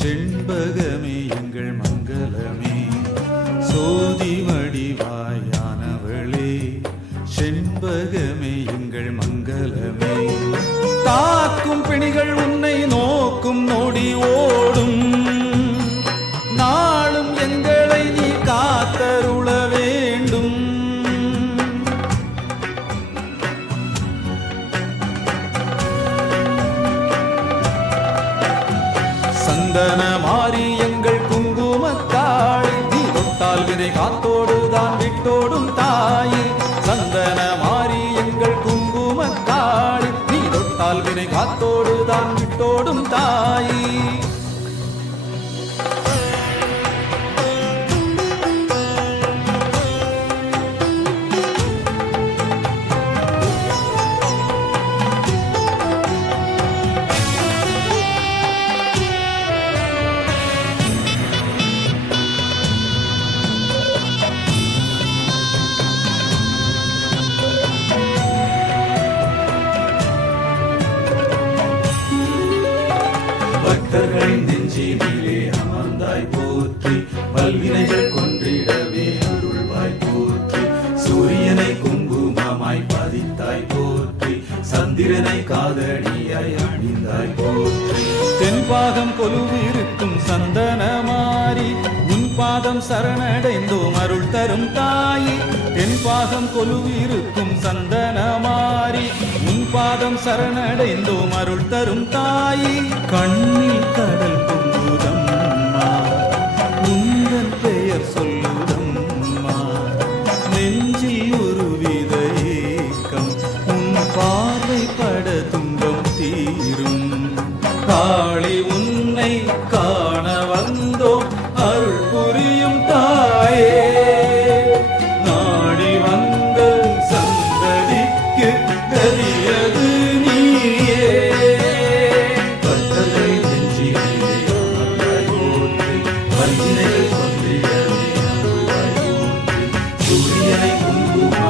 செண்பகமே எங்கள் மங்களமே, சோதி வடிவாயானவளே செண்பகமே எங்கள் மங்களமே. தாக்கும் பிணிகள் உன்னை நோக்கும் நொடி ஓடும், நாளும் எங்களை நீ காத்தருள வேண்டும். சந்தன மாறி எங்கள் குங்குமத்தாள், நீ தொட்டால் வினை காத்தோடுதான் விட்டோடும் தாயே. சந்தன மாறி எங்கள் குங்குமத்தாள், நீ தொட்டால் வினை காத்தோடுதான் விட்டோடும் தாயே. பக்தர்களின் நெஞ்சினிலே அமர்ந்தாய் போற்றி, பல்வினைகள் கொன்றிடவே அருள்வாய் போற்றி. சூரியனை குங்குமமாய் பதித்தாய் போற்றி, சந்திரனை காதணியாய் அணிந்தாய் போற்றி. தென்பாகம் கொலுவிருக்கும் சந்தன மாறி, உன் பாதம் சரணடைந்தோம் அருள் தரும் தாயே. தென்பாகம் கொலுவிருக்கும் சந்தன மாறி, உன் பாதம் சரணடைந்தோம் அருள் தரும் தாயே. கண்ணில் கடல் பொங்குதம்மா, உந்தன் பெயர் சொல்லுதம்மா. நெஞ்சில் ஒரு வித ஏக்கம், உன் பார்வை பட துன்பம் தீரும். காளி உன்னை காண வந்தோம் அருள் புரியும் தாயே. நாடி வந்த சந்ததிக்கு கரியது நீயே. பக்தர்கள் நெஞ்சிலே அமர்ந்தாய் போற்றி, வல்வினைகள் கொன்றிடவே அருள்வாய் போற்றி. சூரியனை குங்கும